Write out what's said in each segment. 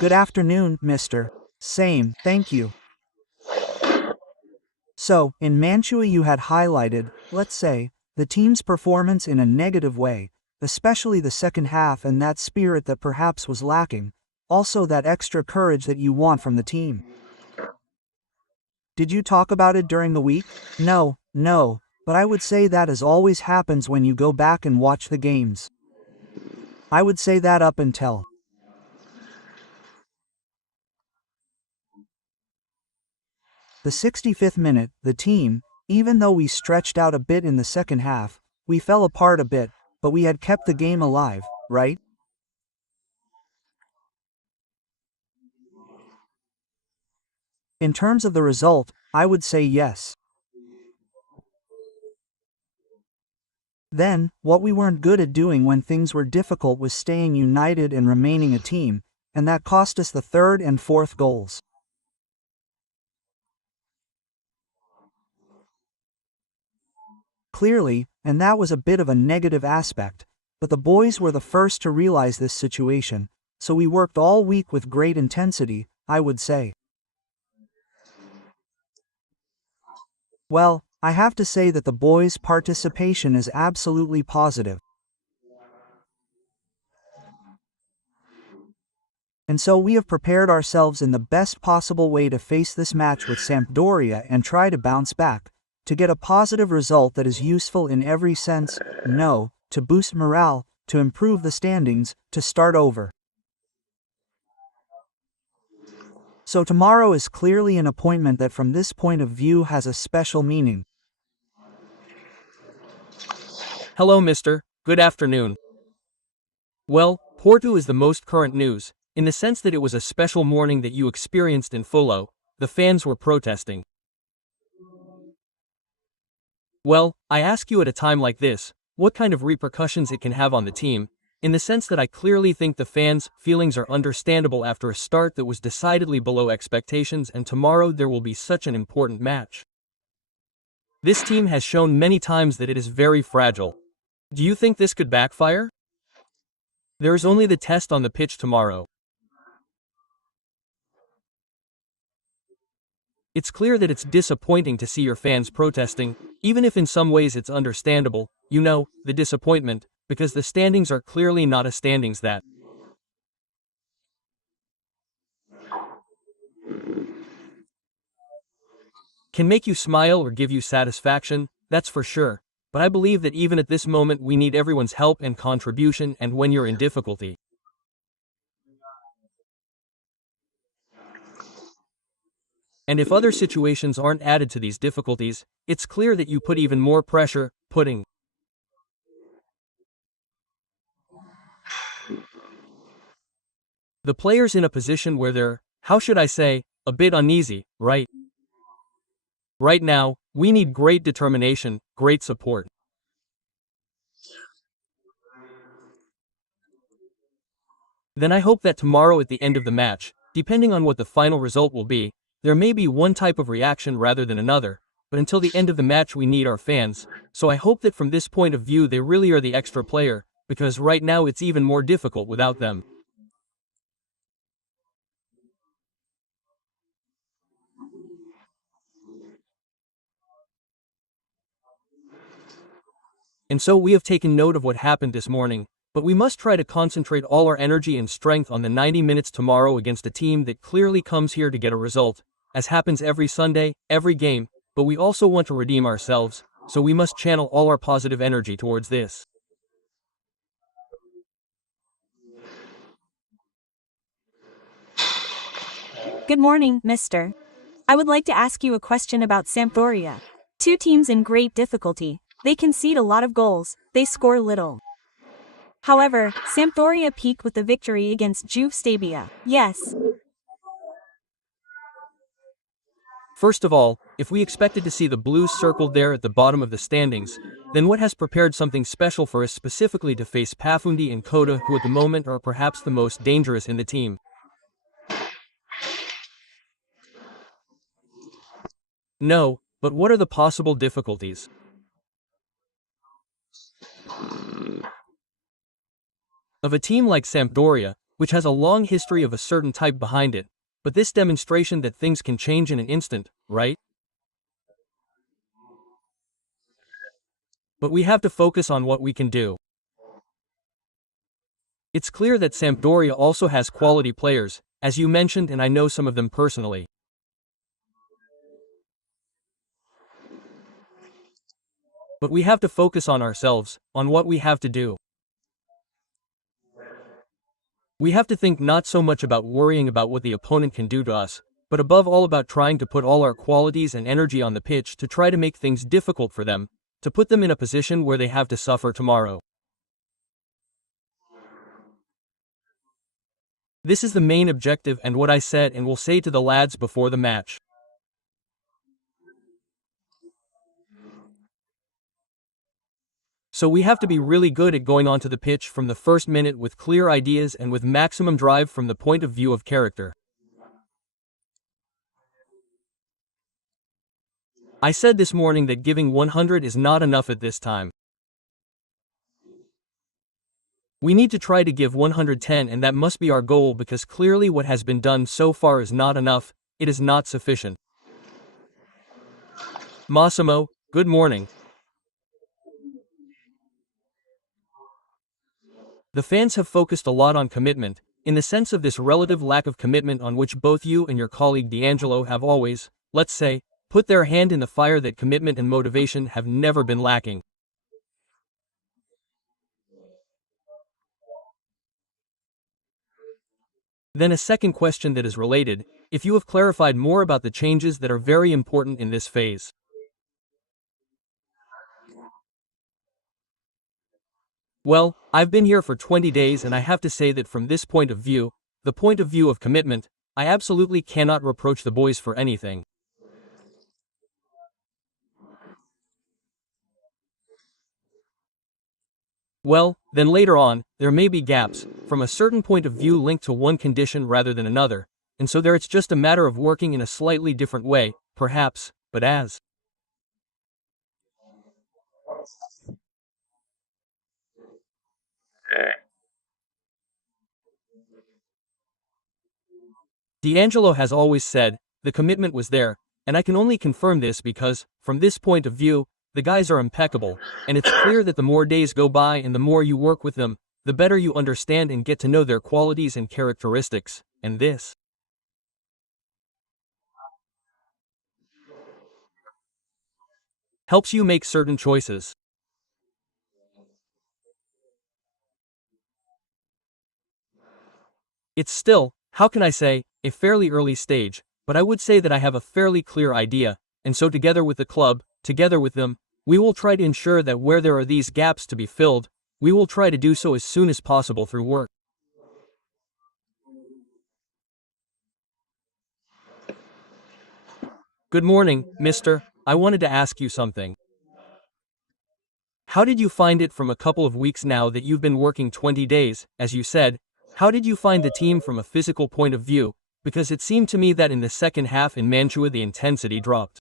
Good afternoon, mister. Same, thank you. So, in Mantua you had highlighted, let's say, the team's performance in a negative way, especially the second half and that spirit that perhaps was lacking, also that extra courage that you want from the team. Did you talk about it during the week? No, but I would say that as always happens when you go back and watch the games. I would say that up until the 65th minute, the team, even though we stretched out a bit in the second half, we fell apart a bit, but we had kept the game alive, right? In terms of the result, I would say yes. Then, what we weren't good at doing when things were difficult was staying united and remaining a team, and that cost us the third and fourth goals. Clearly, and that was a bit of a negative aspect, but the boys were the first to realize this situation, so we worked all week with great intensity, I would say. Well, I have to say that the boys' participation is absolutely positive. And so we have prepared ourselves in the best possible way to face this match with Sampdoria and try to bounce back, to get a positive result that is useful in every sense, to boost morale, to improve the standings, to start over. So tomorrow is clearly an appointment that from this point of view has a special meaning. Hello, mister. Good afternoon. Well, Porto is the most current news, in the sense that it was a special morning that you experienced in Fullo. The fans were protesting. Well, I ask you at a time like this, what kind of repercussions it can have on the team, in the sense that I clearly think the fans' feelings are understandable after a start that was decidedly below expectations, and tomorrow there will be such an important match. This team has shown many times that it is very fragile. Do you think this could backfire? There is only the test on the pitch tomorrow. It's clear that it's disappointing to see your fans protesting, even if in some ways it's understandable, the disappointment, because the standings are clearly not a standings that can make you smile or give you satisfaction, that's for sure. But I believe that even at this moment we need everyone's help and contribution, and when you're in difficulty, and if other situations aren't added to these difficulties, it's clear that you put even more pressure, putting the players in a position where they're, how should I say, a bit uneasy, right? Right now, we need great determination, great support. Then I hope that tomorrow at the end of the match, depending on what the final result will be, there may be one type of reaction rather than another, but until the end of the match we need our fans, so I hope that from this point of view they really are the extra player, because right now it's even more difficult without them. And so we have taken note of what happened this morning, but we must try to concentrate all our energy and strength on the 90 minutes tomorrow against a team that clearly comes here to get a result, as happens every Sunday, every game, but we also want to redeem ourselves, so we must channel all our positive energy towards this. Good morning, mister. I would like to ask you a question about Sampdoria. Two teams in great difficulty. They concede a lot of goals, they score little. However, Sampdoria peaked with the victory against Juve Stabia. Yes. First of all, if we expected to see the Blues circled there at the bottom of the standings, then what has prepared something special for us specifically to face Pafundi and Coda, who at the moment are perhaps the most dangerous in the team? No, but what are the possible difficulties? Of a team like Sampdoria, which has a long history of a certain type behind it, but this demonstration that things can change in an instant, right? But we have to focus on what we can do. It's clear that Sampdoria also has quality players, as you mentioned, and I know some of them personally. But we have to focus on ourselves, on what we have to do. We have to think not so much about worrying about what the opponent can do to us, but above all about trying to put all our qualities and energy on the pitch to try to make things difficult for them, to put them in a position where they have to suffer tomorrow. This is the main objective and what I said and will say to the lads before the match. So we have to be really good at going onto the pitch from the first minute with clear ideas and with maximum drive from the point of view of character. I said this morning that giving 100 is not enough at this time. We need to try to give 110, and that must be our goal, because clearly what has been done so far is not enough, it is not sufficient. Massimo, good morning. The fans have focused a lot on commitment, in the sense of this relative lack of commitment on which both you and your colleague D'Angelo have always, let's say, put their hand in the fire. That commitment and motivation have never been lacking. Then a second question that is related, if you have clarified more about the changes that are very important in this phase. Well, I've been here for 20 days and I have to say that from this point of view, the point of view of commitment, I absolutely cannot reproach the boys for anything. Well, then later on, there may be gaps, from a certain point of view linked to one condition rather than another, and so there it's just a matter of working in a slightly different way, perhaps, but as D'Angelo has always said, the commitment was there, and I can only confirm this because, from this point of view, the guys are impeccable, and it's clear that the more days go by and the more you work with them, the better you understand and get to know their qualities and characteristics, and this helps you make certain choices. It's still, how can I say, a fairly early stage, but I would say that I have a fairly clear idea, and so together with the club, together with them, we will try to ensure that where there are these gaps to be filled, we will try to do so as soon as possible through work. Good morning, mister. I wanted to ask you something. How did you find it from a couple of weeks now that you've been working 20 days, as you said? How did you find the team from a physical point of view? Because it seemed to me that in the second half in Mantua the intensity dropped.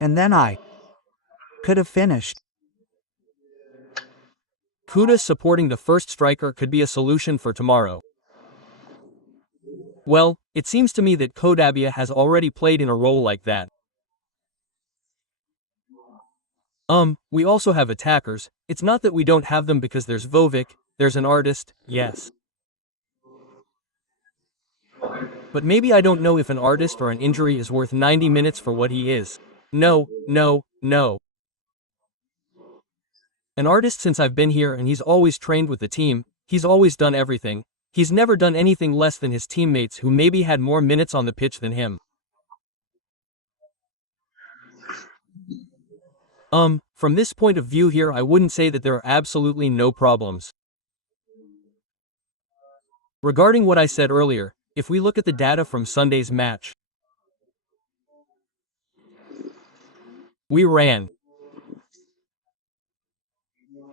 And then I could have finished. Kuda supporting the first striker could be a solution for tomorrow. Well, it seems to me that Kodabia has already played in a role like that. We also have attackers. It's not that we don't have them, because there's Vovic, there's an artist, yes. But maybe I don't know if an artist or an injury is worth 90 minutes for what he is. No. An artist, since I've been here, and he's always trained with the team, he's always done everything. He's never done anything less than his teammates who maybe had more minutes on the pitch than him. From this point of view here, I wouldn't say that there are absolutely no problems. Regarding what I said earlier, if we look at the data from Sunday's match, we ran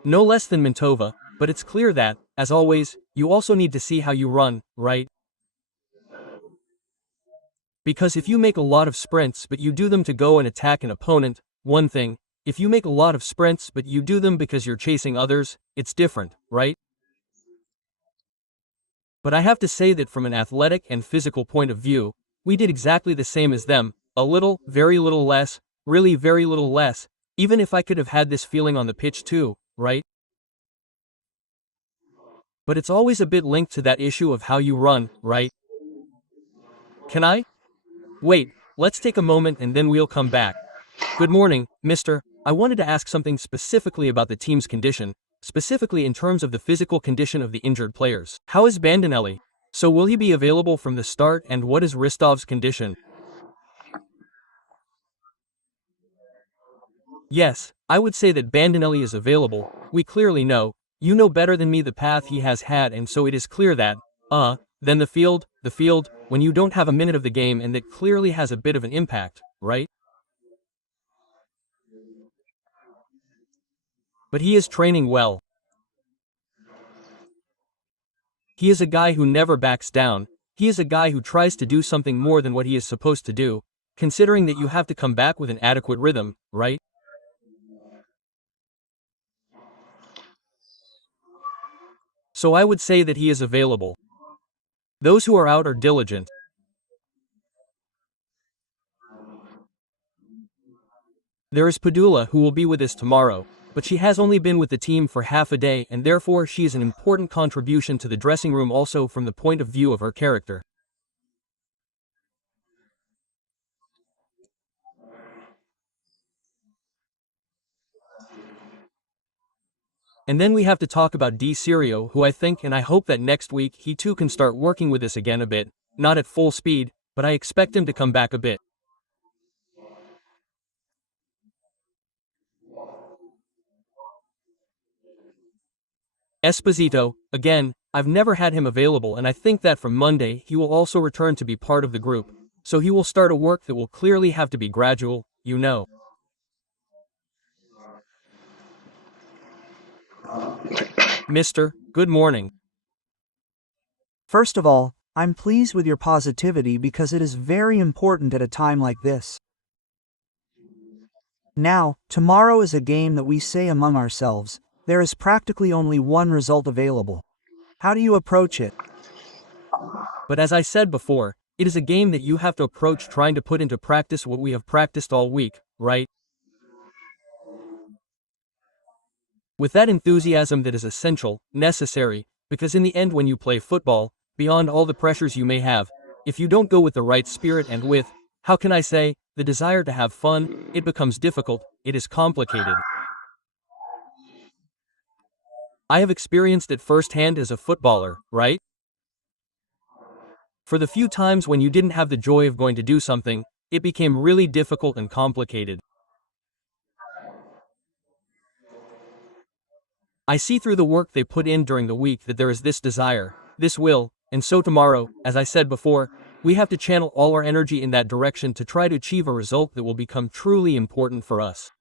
no less than Mantova, but it's clear that, as always, you also need to see how you run, right? Because if you make a lot of sprints but you do them to go and attack an opponent, one thing. If you make a lot of sprints but you do them because you're chasing others, it's different, right? But I have to say that from an athletic and physical point of view, we did exactly the same as them, a little, very little less, really very little less, even if I could have had this feeling on the pitch too, right? But it's always a bit linked to that issue of how you run, right? Can I? Wait, let's take a moment and then we'll come back. Good morning, mister. I wanted to ask something specifically about the team's condition, specifically in terms of the physical condition of the injured players. How is Vannizagnoli? So will he be available from the start, and what is Ristov's condition? Yes, I would say that Vannizagnoli is available. We clearly know. You know better than me the path he has had, and so it is clear that, then the field, when you don't have a minute of the game, and that clearly has a bit of an impact, right? But he is training well. He is a guy who never backs down. He is a guy who tries to do something more than what he is supposed to do, considering that you have to come back with an adequate rhythm, right? So I would say that he is available. Those who are out are diligent. There is Padula, who will be with us tomorrow, but she has only been with the team for half a day, and therefore she is an important contribution to the dressing room also from the point of view of her character. And then we have to talk about Di Sirio, who I think and I hope that next week he too can start working with us again a bit, not at full speed, but I expect him to come back a bit. Esposito, again, I've never had him available, and I think that from Monday he will also return to be part of the group, so he will start a work that will clearly have to be gradual, you know. Mister, good morning. First of all, I'm pleased with your positivity because it is very important at a time like this. Now, tomorrow is a game that we say among ourselves. There is practically only one result available. How do you approach it? But as I said before, it is a game that you have to approach trying to put into practice what we have practiced all week, right? With that enthusiasm that is essential, necessary, because in the end when you play football, beyond all the pressures you may have, if you don't go with the right spirit and with, how can I say, the desire to have fun, it becomes difficult, it is complicated. I have experienced it firsthand as a footballer, right? For the few times when you didn't have the joy of going to do something, it became really difficult and complicated. I see through the work they put in during the week that there is this desire, this will, and so tomorrow, as I said before, we have to channel all our energy in that direction to try to achieve a result that will become truly important for us.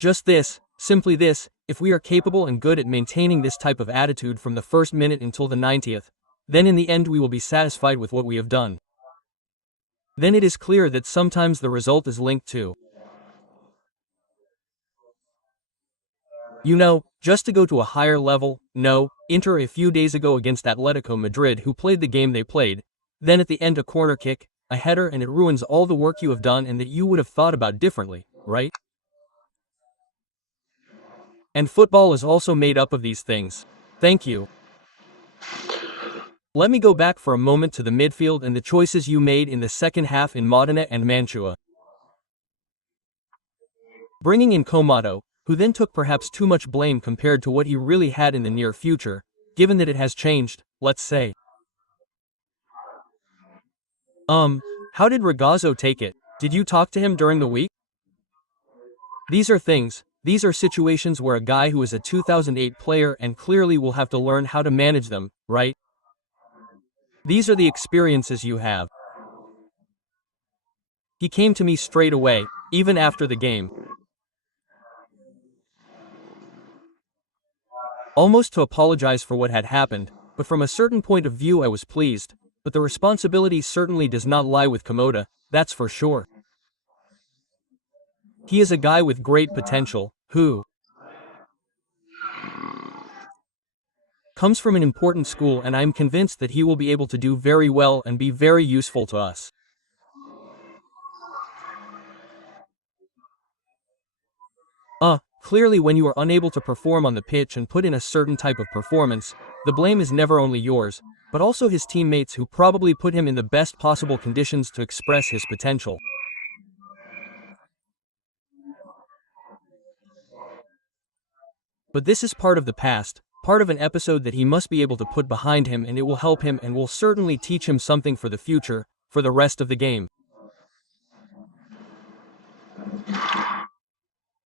Just this, simply this, if we are capable and good at maintaining this type of attitude from the first minute until the 90th, then in the end we will be satisfied with what we have done. Then it is clear that sometimes the result is linked to, just to go to a higher level, Inter a few days ago against Atletico Madrid, who played the game they played, then at the end a corner kick, a header, and it ruins all the work you have done and that you would have thought about differently, right? And football is also made up of these things. Thank you. Let me go back for a moment to the midfield and the choices you made in the second half in Modena and Mantua. Bringing in Comato, who then took perhaps too much blame compared to what he really had in the near future, given that it has changed, let's say. How did Ragazzo take it? Did you talk to him during the week? These are situations where a guy who is a 2008 player and clearly will have to learn how to manage them, right? These are the experiences you have. He came to me straight away, even after the game, almost to apologize for what had happened, but from a certain point of view I was pleased, but the responsibility certainly does not lie with Komoda, that's for sure. He is a guy with great potential, who Comes from an important school and I am convinced that he will be able to do very well and be very useful to us. Clearly when you are unable to perform on the pitch and put in a certain type of performance, the blame is never only yours, but also his teammates who probably put him in the best possible conditions to express his potential. But this is part of the past, part of an episode that he must be able to put behind him, and it will help him and will certainly teach him something for the future, for the rest of the game.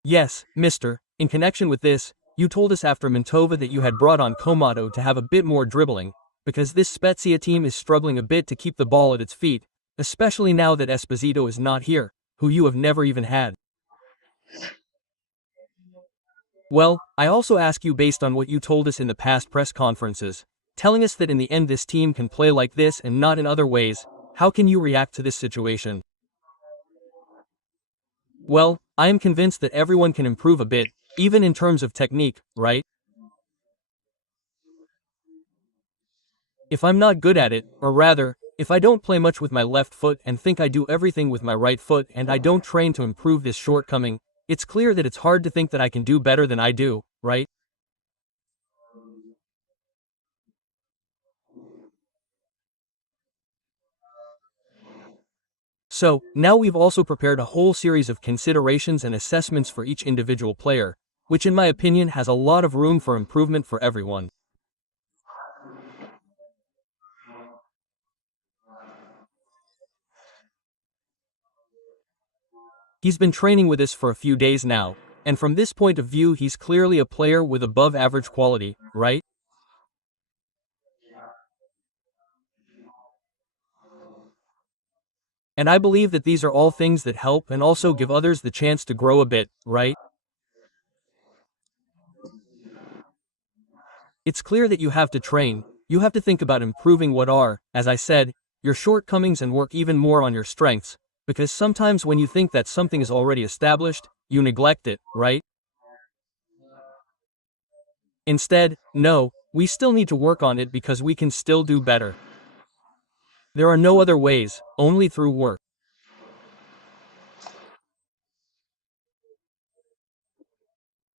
Yes, mister, in connection with this, you told us after Mantova that you had brought on Komato to have a bit more dribbling, because this Spezia team is struggling a bit to keep the ball at its feet, especially now that Esposito is not here, who you have never even had. Well, I also ask you based on what you told us in the past press conferences, telling us that in the end this team can play like this and not in other ways, how can you react to this situation? Well, I am convinced that everyone can improve a bit, even in terms of technique, right? If I'm not good at it, or rather, if I don't play much with my left foot and think I do everything with my right foot and I don't train to improve this shortcoming, it's clear that it's hard to think that I can do better than I do, right? So, now we've also prepared a whole series of considerations and assessments for each individual player, which in my opinion has a lot of room for improvement for everyone. He's been training with us for a few days now, and from this point of view he's clearly a player with above average quality, right? And I believe that these are all things that help and also give others the chance to grow a bit, right? It's clear that you have to train, you have to think about improving what are, as I said, your shortcomings and work even more on your strengths, because sometimes when you think that something is already established, you neglect it, right? Instead, no, we still need to work on it because we can still do better. There are no other ways, only through work.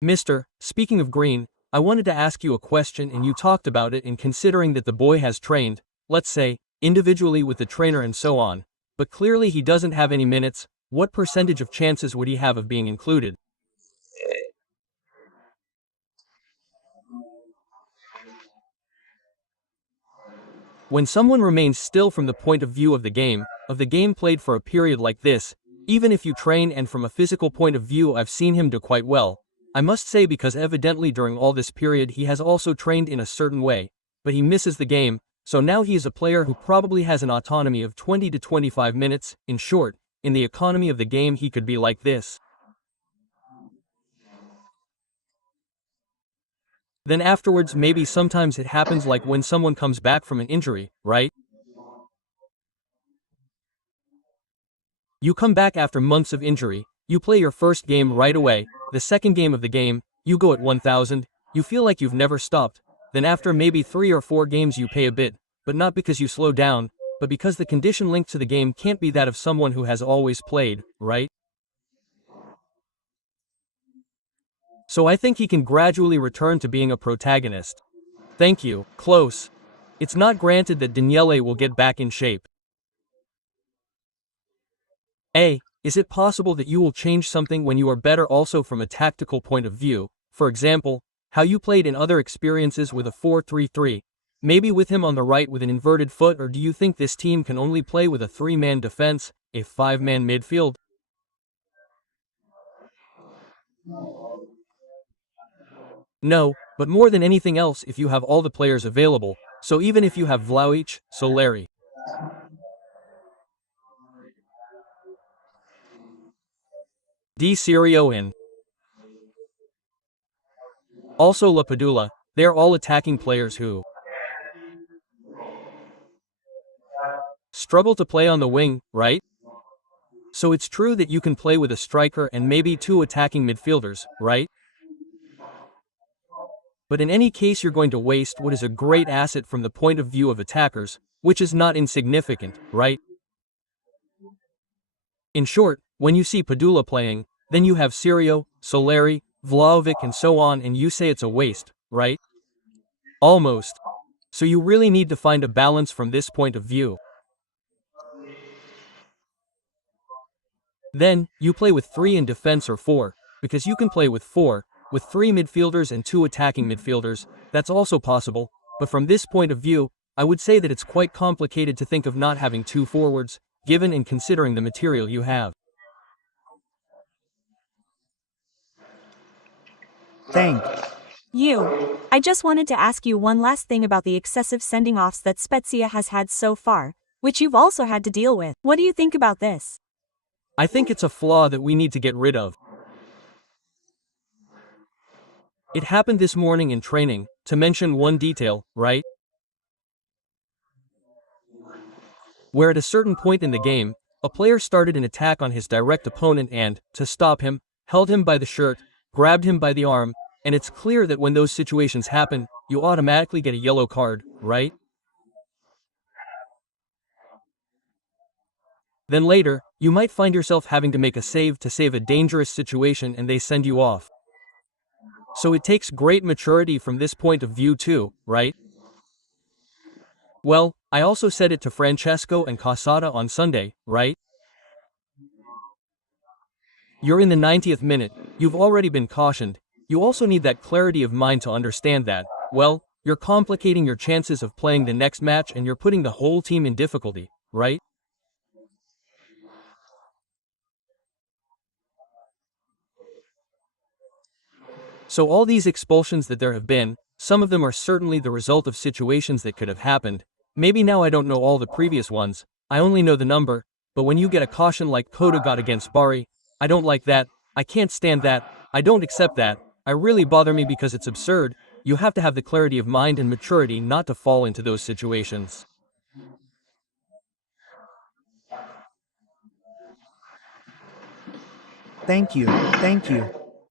Mister, speaking of green, I wanted to ask you a question and you talked about it in considering that the boy has trained, let's say, individually with the trainer and so on, but clearly he doesn't have any minutes. What percentage of chances would he have of being included? When someone remains still from the point of view of the game played for a period like this, even if you train and from a physical point of view I've seen him do quite well, I must say because evidently during all this period he has also trained in a certain way, but he misses the game, so now he is a player who probably has an autonomy of 20 to 25 minutes, in short, in the economy of the game he could be like this. Then afterwards maybe sometimes it happens like when someone comes back from an injury, right? You come back after months of injury, you play your first game right away, the second game of the game, you go at 1000, you feel like you've never stopped, then after maybe 3 or 4 games you pay a bit, but not because you slow down, but because the condition linked to the game can't be that of someone who has always played, right? So I think he can gradually return to being a protagonist. Thank you, close. It's not granted that Daniele will get back in shape. A. Is it possible that you will change something when you are better also from a tactical point of view, for example, how you played in other experiences with a 4-3-3, maybe with him on the right with an inverted foot, or do you think this team can only play with a 3-man defense, a 5-man midfield? No, but more than anything else if you have all the players available, so even if you have Vlahovic, Soleri, Di Sirio in, also Lapadula, they're all attacking players who struggle to play on the wing, right? So it's true that you can play with a striker and maybe 2 attacking midfielders, right? But in any case you're going to waste what is a great asset from the point of view of attackers, which is not insignificant, right? In short, when you see Padula playing, then you have Sirio, Soleri, Vlahovic and so on and you say it's a waste, right? Almost. So you really need to find a balance from this point of view. Then, you play with 3 in defense or 4, because you can play with 4, with 3 midfielders and 2 attacking midfielders, that's also possible, but from this point of view, I would say that it's quite complicated to think of not having 2 forwards, given and considering the material you have. Thank You. I just wanted to ask you one last thing about the excessive sending offs that Spezia has had so far, which you've also had to deal with. What do you think about this? I think it's a flaw that we need to get rid of. It happened this morning in training, to mention one detail, right? Where at a certain point in the game, a player started an attack on his direct opponent and, to stop him, held him by the shirt, grabbed him by the arm, and it's clear that when those situations happen, you automatically get a yellow card, right? Then later, you might find yourself having to make a save to save a dangerous situation and they send you off. So it takes great maturity from this point of view too, right? Well, I also said it to Francesco and Casada on Sunday, right? You're in the 90th minute, you've already been cautioned, you also need that clarity of mind to understand that, well, you're complicating your chances of playing the next match and you're putting the whole team in difficulty, right? So all these expulsions that there have been, some of them are certainly the result of situations that could have happened. Maybe now I don't know all the previous ones, I only know the number, but when you get a caution like Coda got against Bari, I don't like that, I can't stand that, I don't accept that, I really bother me because it's absurd. You have to have the clarity of mind and maturity not to fall into those situations. Thank you.